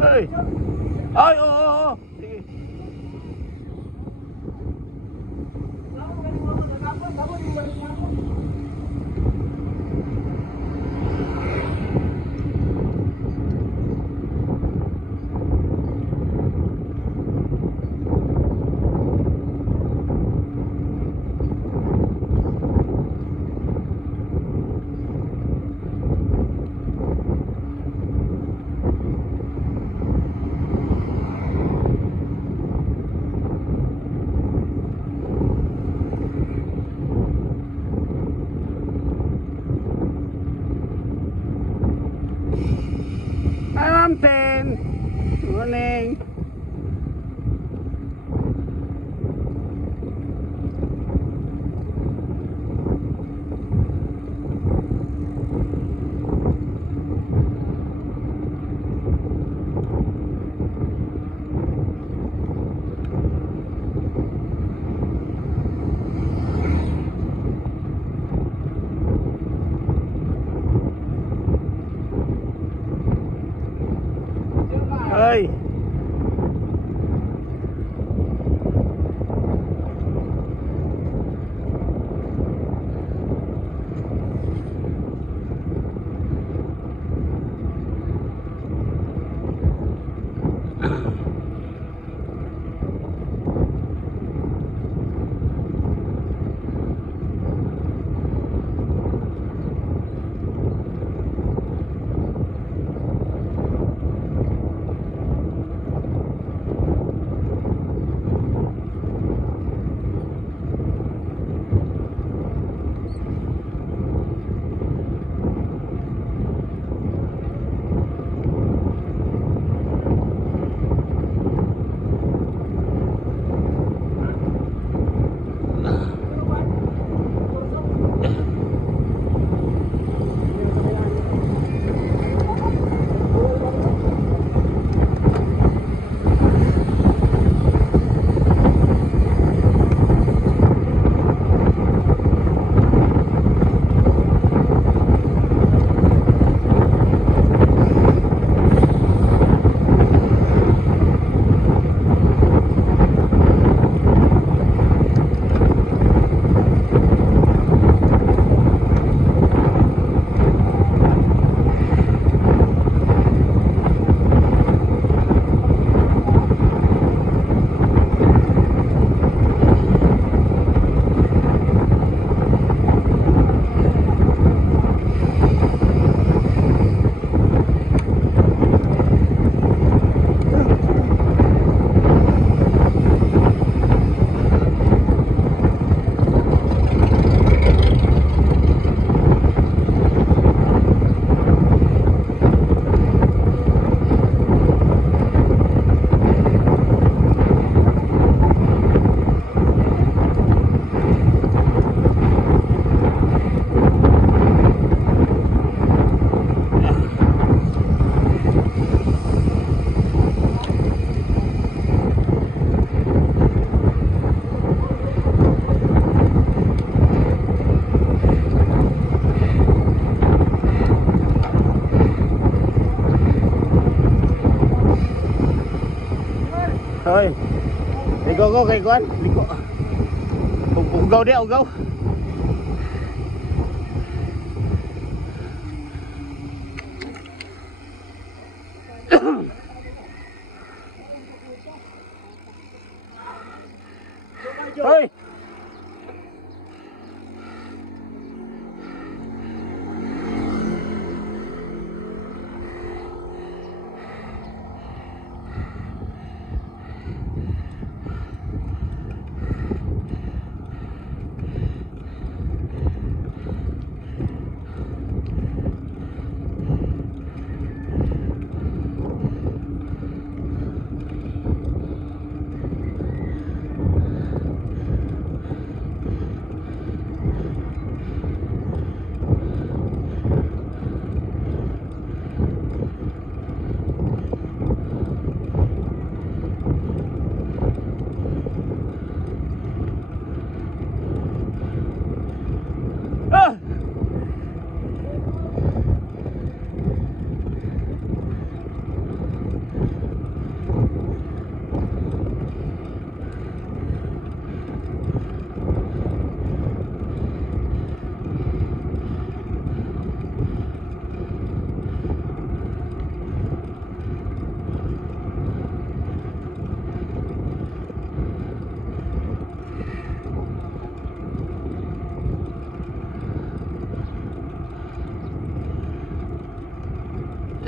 Ay! Ay, oo, oo, oo. Sige. Morning. Ay. Thôi. Đi go kay kuan. Liko. Ugaw dia, ugaw. Oi.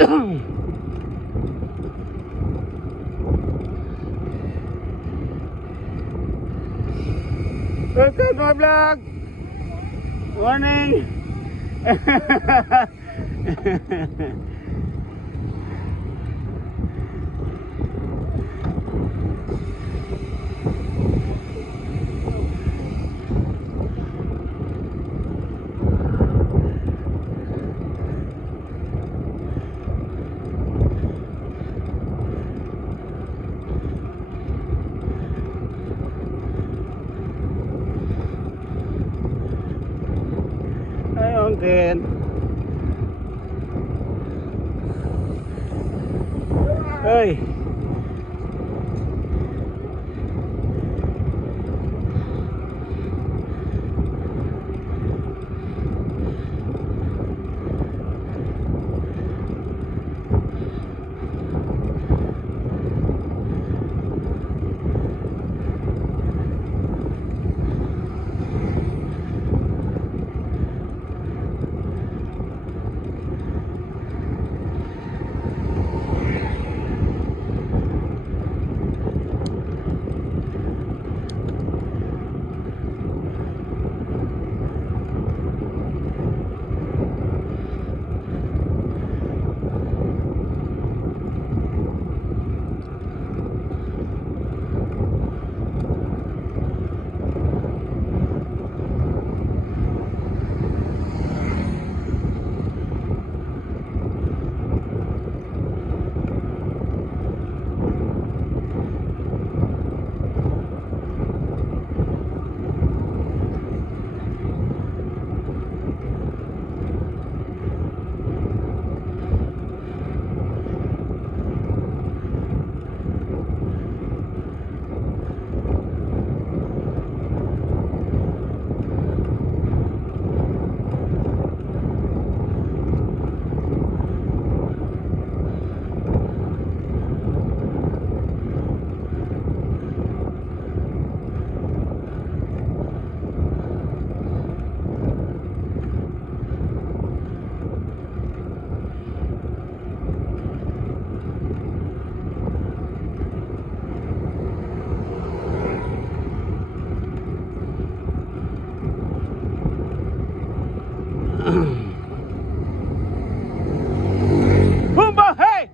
Welcome to my vlog. Morning. Ayun din. Hey. Bumba, hey!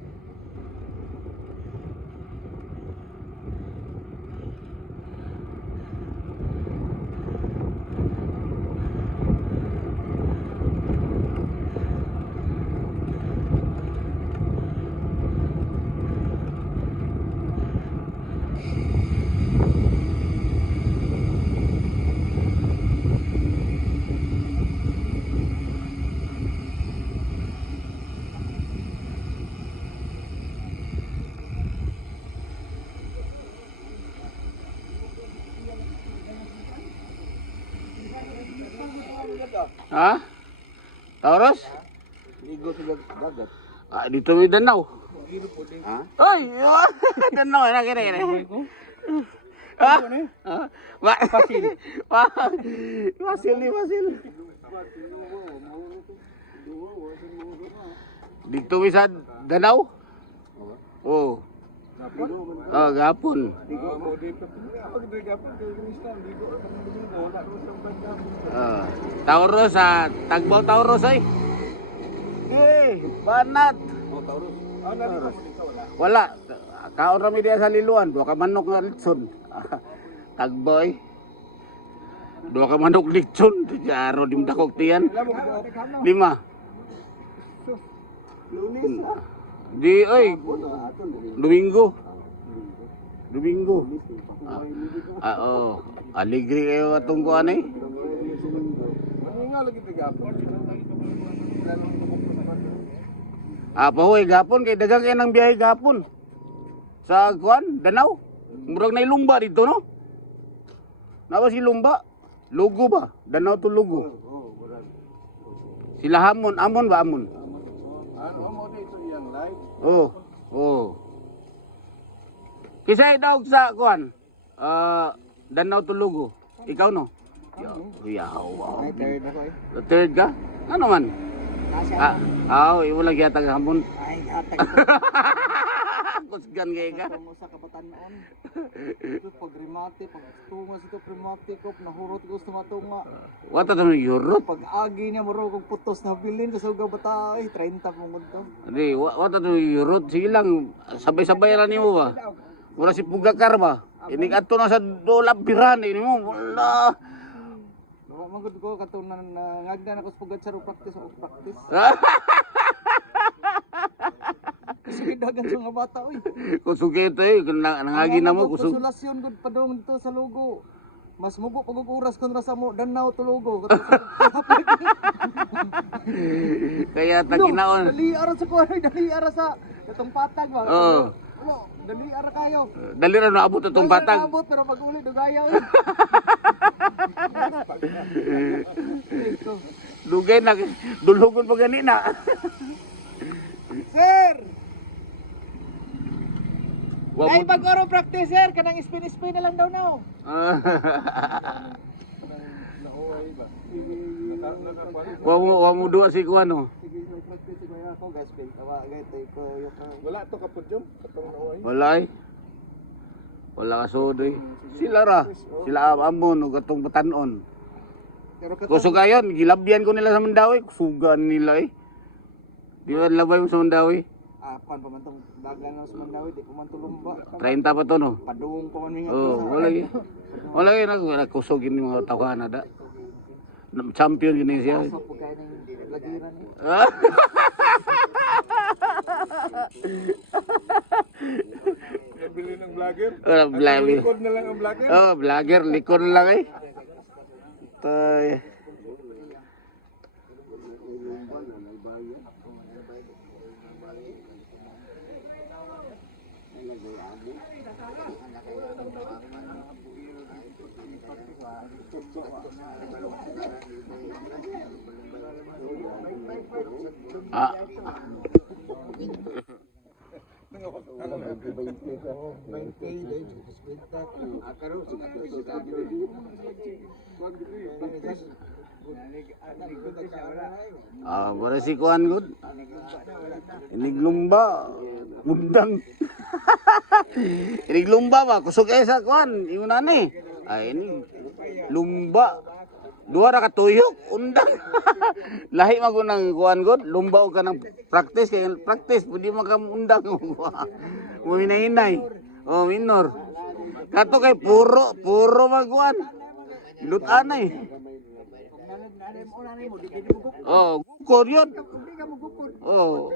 Ha? Taurus? Ligo sa dagat. Ah, dito may Danau. Ha? Oy! Danau na kira kira. Ha? Fasil. Fasil ni Fasil. Dito may sa Danau? Oh. Oh, gapon. Taurus Tagbaw Taurus ay. Banat. Oh, Taurus. Wala. Kaon rami diya sa liluan, dua ka manok nga litson. Tagboy. Dua ka manok litson, di aro di mdakok tiyan. 5. Lunes. Di oy. Domingo. Oh. Aligri kayo atong kuan eh. Lagi tigapon. Hoy gapon kay dagang kay nang biyahe gapon. Sa kuan, Danau. Murag na lumba dito no. Nawa si lumba. Lugo ba? Danau to Lugo. Sila amon ba amon? Ano mo dito yang live? Oh. Kisay daw sa kuan. Danau to Lugo. Ikaw no? Wow. Ay, tired ako eh. Third ka? Ano man? Wala gyatag hamon. Ay, atay ko. Kusgan kay ka. Sa mo sa kabatanon. Ito pag remate, pag tunga sa ito remate ko, nahurot ko sa tunga. Wata to Europe. Pag agi niya muro kong putos na bilin sa suga bata ay 30 mo to. Hindi, wata to Europe. Sige lang, sabay-sabay ra nimo ba? Wala si Pugakar ba? Ini adto na sa dolap biran ini mo. Wala. Magud ko katunan na ngagdan ako sa pugad sa practice o practice. Sige dagan sa mga bata oy. Kusugito eh, nangagi na mo kusug. Konsulasyon gud padong dito sa logo. Mas mubo pag oras kon ra sa mo danaw to logo. Kaya takinaon. Dali ara sa kuha, dali ara sa itong patag ba. Oo. Ano, dali ara kayo. Dali ra naabot itong patag. Abot pero pag uli dugaya. Dugay na dulhugon pa ganina. Sir, Wa ay mo pag-oro practice sir, kanang spin na lang daw now. Nauway ba? Wa mo duwa si kuano. Sige, practice ko ya ako guys, pin. Tawa gayto ko yung Wala to ka pudyom, katong nauway. Wala eh. Wala ka sodoy. Sila ra. Sila amon ug atong batanon. pero Kusog ayon, gilabyan ko nila sa Mandawi, kusugan nila eh. Di ba labay mo sa Mandawi? pan pa man tong dagan sa Mandawi, di pa man tulumba. 30 pa to no. Padung pa man mingat. Oh, wala eh. Wala eh, nagkusog yun yung mga tawhan na da. Champion yun siya. Sa pagkain ng lagiran ni. Nabili ng vlogger. Vlogger. Likod na lang ang vlogger. Oh, vlogger, likod lang eh. Tay. Ah. Wala si Kuan gud. Iniglumba, undang. Iniglumba ba kusog ay sa Kuan, ingon ani. Ay ini lumba. Duha ra ka tuyok, undang. Lahi magunang Kuan gud, lumba og kanang practice kay practice pudi man ka undang. Mo hinahinay. Oh, minor. Kato kay puro magkuan. Lutanay. Oh, gukod yun. Oh,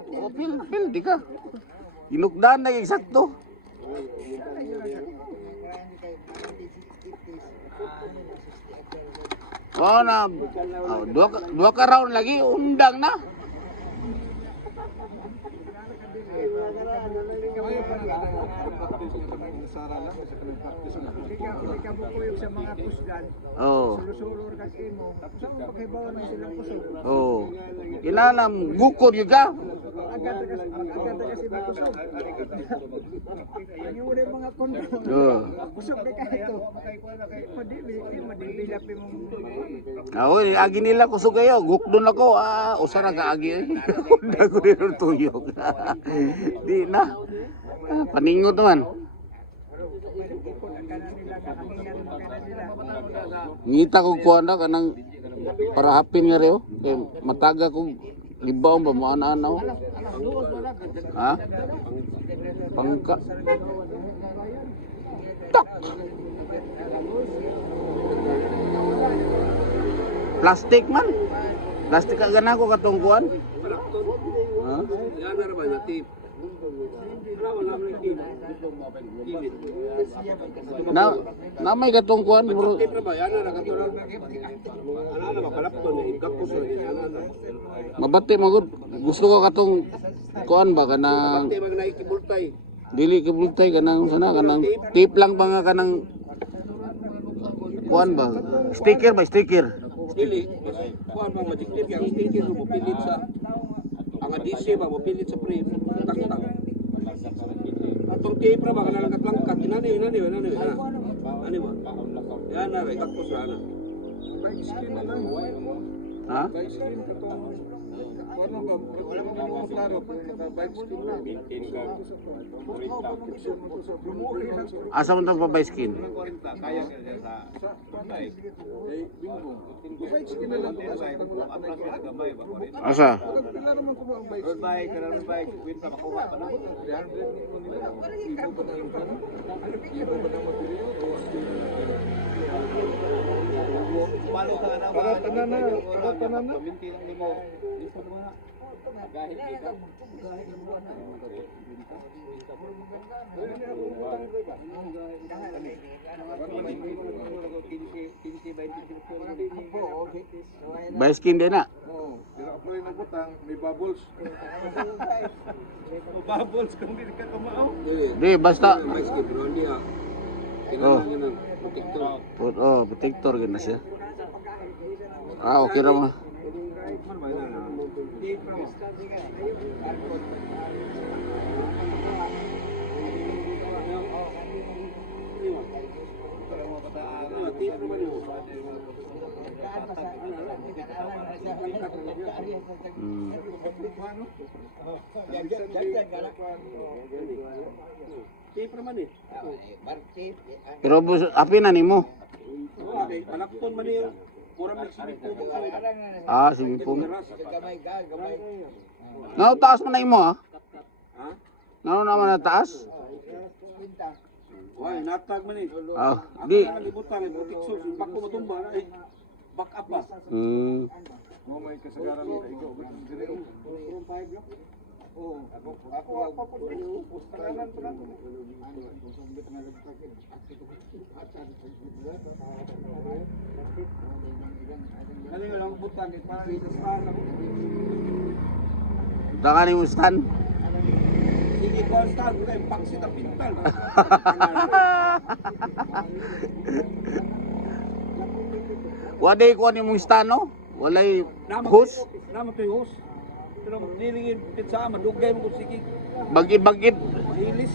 pil di ka. Inukdan na eksakto. Oh, na. Oh, dua ka round lagi, undang na. Oh. Oh. Kinanam gukod yun ka. Oh, agi nila kusog kayo. Gukdon ako. Usara ka agi eh. Hindi ko din tuyok. Di na. Paningot naman. Ngita ko kuha na kanang para hapin nga rin. Kaya mataga ko libaw ba mo ana-ana. Ha? Pangka. Tak. Plastik man. Plastik ka gana ko katungkuan. Ha? Yan na ba yung tip? Na may katungkuan bro. Tip na ba? Yan na katulad. Ano na makalapton eh. Gapos na yan na. Mabati magud. Gusto ko katong kuan ba kanang Pati mag naikibultay. dili kibultay kanang sana kanang tip lang ba nga kanang kuan ba? Sticker ba sticker? Dili. Kuan bang madiktif yang sticker mo pilit sa ang adhesive ba mo pilit sa frame. Tak-tak. Atong tape ra ba kana lang katlangkat inani. Ani mo? Yan na ray gapos na. Ha? Bike screen katong kuan mo ba? Wala mo nang klaro kung naka-bike skin na. Asa mo itong pa-bike skin? Kaya niya sa bike. Eh, bingo. Bike skin na lang ito. Sa wala pa na Gamay ba ko rin? Asa? Pila naman ko ba ang bike Road skin? bike, road bike, kwenta makuha pa na. 300 mo nila. Ibo ba na yung ano? Ibo ba na material? Balo ka na Para tanan na. Para tanan na. Paminti lang ni mo. Lista naman na. Gahit kita. Bike skin din na. Oo. Tira ko yung butang. May bubbles. Bubbles kung hindi ka kumao. Di, basta. May skin, pero hindi ah. Kailangan niya ng protector. Oh, protector gina siya. Ah, okay ra mo. Hmm. Tape naman eh. Pero api na nimo. Okay, palakpon man yung pura magsibig po Ah, sige po. Ngano taas man na imo ha? Ha? Ngano naman na taas? Why, natag man eh. Ah, Ako di. na lang ibutang, ibutikso, back ko matumba, eh, back up ba? Hmm. Mo may kasagaran mo. Ikaw ba yung dire? Oo. Ako po din. Pustanan pa lang. Kali nga lang butang, eh, parang isa stand ako. Daka ni mo stand. Sige ko ang stand, wala yung paksit ang pintal. Waday ko ni mong stand no? Walay hose. Naman to yung host. Pero nilingin pizza, madugay mo kung sige. Bagid-bagid. Mahilis.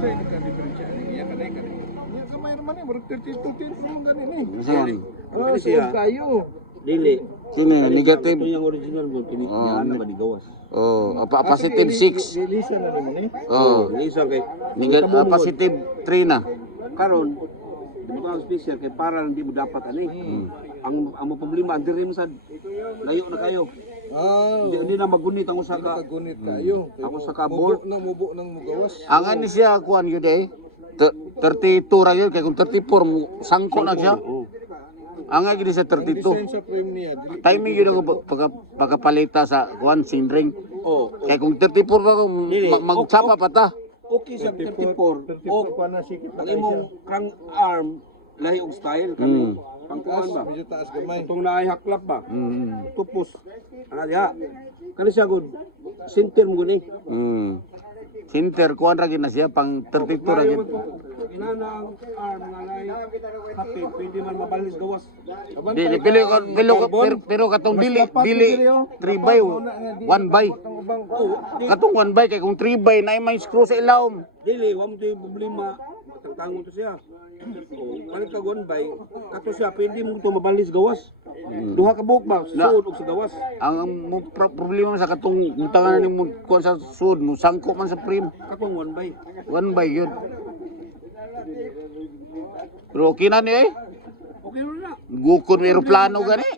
Sa ini ka diferensya niya kanay kanay. Niya kamay naman ni murag 32 mo ganin eh. Saan? Oh, suod kayo. Dili. Sino yun? Negative. Ito yung original mo, pinigyan na ba di gawas? Oh, positive 6. Release na naman eh. Oh, Lisa kay, positive 3 na. karon di mo ang special kay para hindi mo dapat ani. Ang mo problema ang diri mo sa layo na kayo. Ah, Hindi na magunit ang usa ka. kagunit kayo. Ako sa kabol. Mubo nang mugawas. Ang ano siya kuan gyud eh. 32 ra yun kay kung 34 mo sangko na siya. Ang nga gyud sa Design 32. sa frame niya. Dili Timing yun ako pagkapalita sa kuan sinring. Oh, Kay kung 34 pa ko magtsapa pa ta. okay sa 34. 34 O pa na sikit ang na kayo. imong crank arm lahi og style kani. Pangkuan ba? Medyo taas gamay. Itong naay haklap ba? Mm. Tupos. Ana diha. Kani siya gud. Center mo guni. Mm. Sinter kuan ra gyud na siya pang 32 ra Layo gyud. mo inana ang arm nga naay happy pwede man mabalis gawas. Di pero katong dili 3 by 1 by. Katong 1 by kay kung 3 by na may screw sa ilawom. Dili wa mo to yung problema. Tangtangon to siya. Balik ka gon bay. Kato siya pwede mo to mabalis gawas. Duha ka buhok ba? Suod og sa gawas. Ang problema sa katong mutangan ni mo kuan sa sud mo sangko man sa frame. Katong one bay. 1 by yun. Pero okay na ni eh. Okay na. Gukod may aeroplano gani.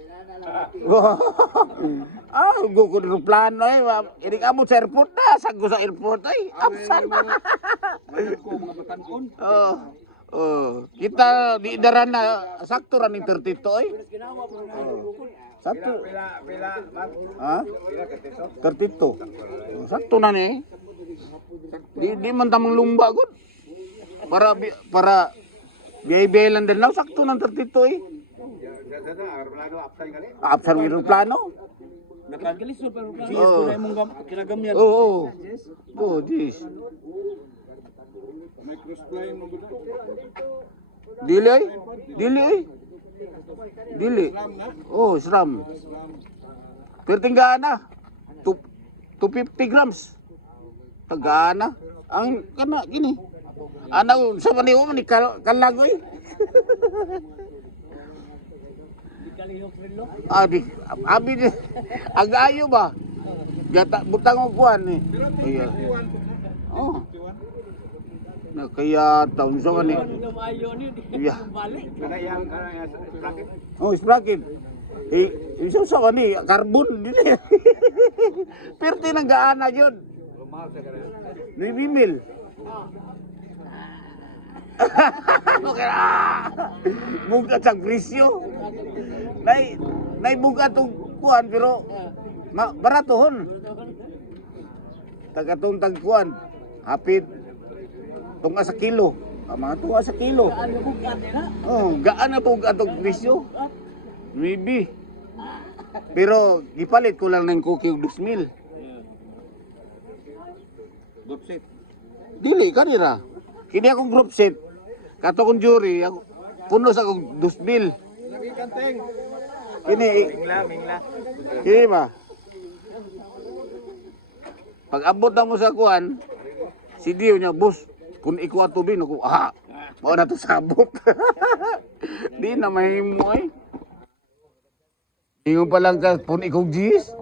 Gukod aeroplano eh. Ini kamu sa airport na. Saggo sa airport ay. Absan. Ko mga batanon. Kita di daran na sakto ra ning 32 ay. Sakto. Ha? 32. Sakto na ni. Di man tamang lumba gud. Para biyay-biyay lang din lang sakto ng 32 eh. Absan ng aeroplano. Nakagalisod pero plano. Oo. Wala imong kinagamyan. Oo. Oh, this. May cross line mo gud. Dili ay. Dili ay. Dili. Oh, SRAM. Pero tinggaan na. 250 grams. Tagaan na. Ang kana gini. Ano sa maniw man ni kalagoy. Abi di agayo ba? Gata butang og kuan eh. Kaya. Oh. Na kaya taon sa kani. Iya. Kana yang bracket. Oh, sprocket. Isa sa kani carbon dili. Perti nang gaana yun. Mahal sa kana. Nibimil. Okay na. Bugat sa presyo. Nay bugat tong kuan pero baratohon. Tagatong tagkuan. Hapit tunga sa kilo. Mga tunga sa kilo. Oh, gaan na po atong presyo. Maybe. Pero gipalit ko lang ng cookie og 2,000. Good set. Dili kanira. Kini akong group set. Kato kong jury, ako puno sa akong 2,000. Lagi kanteng. Kini Mingla. kini ba? Pag abot na mo sa kuan, si Dio niya, boss, kung ikaw atubin ako, mao na to sabot. Di na mahimo eh. Ingon pa lang ka, pun ikaw G's.